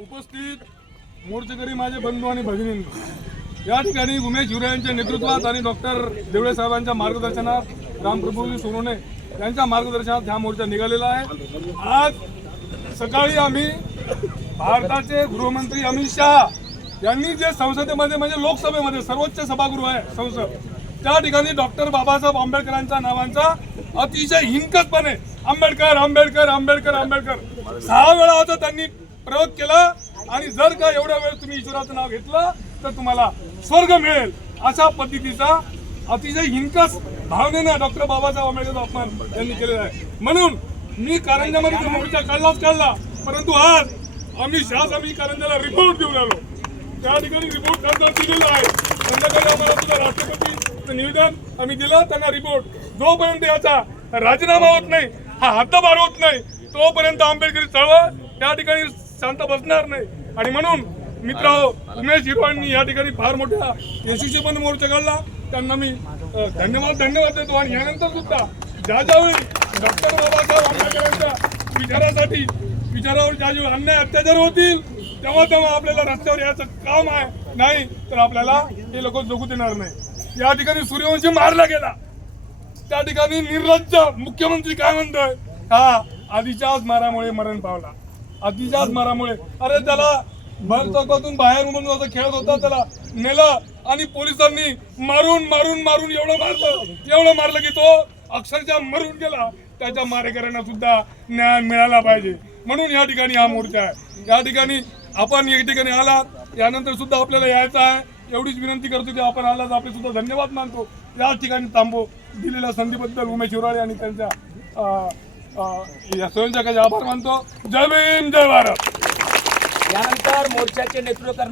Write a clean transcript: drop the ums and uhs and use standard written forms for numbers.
उपस्थित मोर्चेकरी माझे बंधू आणि भगिनींनो, या ठिकाणी उमेश हिवरे यांच्या नेतृत्वात आणि डॉक्टर देवळे साहेबांच्या मार्गदर्शनात रामप्रभूजी सोनवणे यांच्या मार्गदर्शनात हा मोर्चा निघालेला आहे। आज सकाळी आम्ही भारताचे गृहमंत्री अमित शहा यांनी जे संसदेमध्ये म्हणजे लोकसभेमध्ये सर्वोच्च सभागृह आहे संसद, त्या ठिकाणी डॉक्टर बाबासाहेब आंबेडकरांच्या नावांचा अतिशय हिंकसपणे आंबेडकर आंबेडकर आंबेडकर आंबेडकर 6 वेळा आता त्यांनी प्रयोग केला आणि जर का एवढ्या वेळ तुम्ही ईश्वराचं नाव घेतलं तर तुम्हाला स्वर्ग मिळेल अशा पद्धतीचा अतिशय हिंकस भावनेने डॉक्टर बाबासाहेब आंबेडकरचा अपमान त्यांनी केलेला आहे। म्हणून मी कारंजामध्ये मोर्चा काढला, परंतु आज आम्ही आम्ही कारंजाला रिपोर्ट देऊन आलो। त्या ठिकाणी रिपोर्ट त्यांना दिलेला आहे। संध्याकाळी आम्हाला सुद्धा राष्ट्रपतीचं निवेदन आम्ही दिलं त्यांना रिपोर्ट। जोपर्यंत याचा राजीनामा होत नाही, हा हद्दपार होत नाही, तोपर्यंत आंबेडकरी चळवळ त्या ठिकाणी शांत बसणार नाही। आणि म्हणून मित्रांनो, उमेश हिरवांनी या ठिकाणी फार मोठ्या यशस्वीपणे मोर्चा काढला, त्यांना मी धन्यवाद देतो। आणि यानंतर सुद्धा ज्यावेळी डॉक्टर बाबासाहेब आंबेडकरांच्या विचारावर ज्यावेळी अन्याय अत्याचार होतील तेव्हा आपल्याला रस्त्यावर यायचं काम आहे, नाही तर आपल्याला हे लोक जगू देणार नाही। या ठिकाणी सूर्यवंशी मारला गेला, त्या ठिकाणी निर्लज्ज मुख्यमंत्री काय म्हणतोय, हा आधीच्याच मारामुळे मरण पावला, आधीच्याच मारामुळे। अरे त्याला भरचौकातून बाहेर म्हणून खेळत होता, त्याला नेलं आणि पोलिसांनी मारून मारून मारून एवढं मारलं की तो अक्षरशः मरून गेला। त्याच्या मारेकऱ्यांना सुद्धा न्याय मिळाला पाहिजे, म्हणून या ठिकाणी हा मोर्चा आहे। या ठिकाणी आपण या ठिकाणी आलात, यानंतर सुद्धा आपल्याला यायचं आहे, एवढीच विनंती करतो की आपण आलात, आपले सुद्धा धन्यवाद मानतो। या ठिकाणी थांबो दिलेल्या संधीबद्दल उमेश हिवरे आणि त्यांच्या या स्वयंसेवकाचे आभार मानतो। जय भीम जय भारत। यानंतर मोर्चाचे नेतृत्व करणार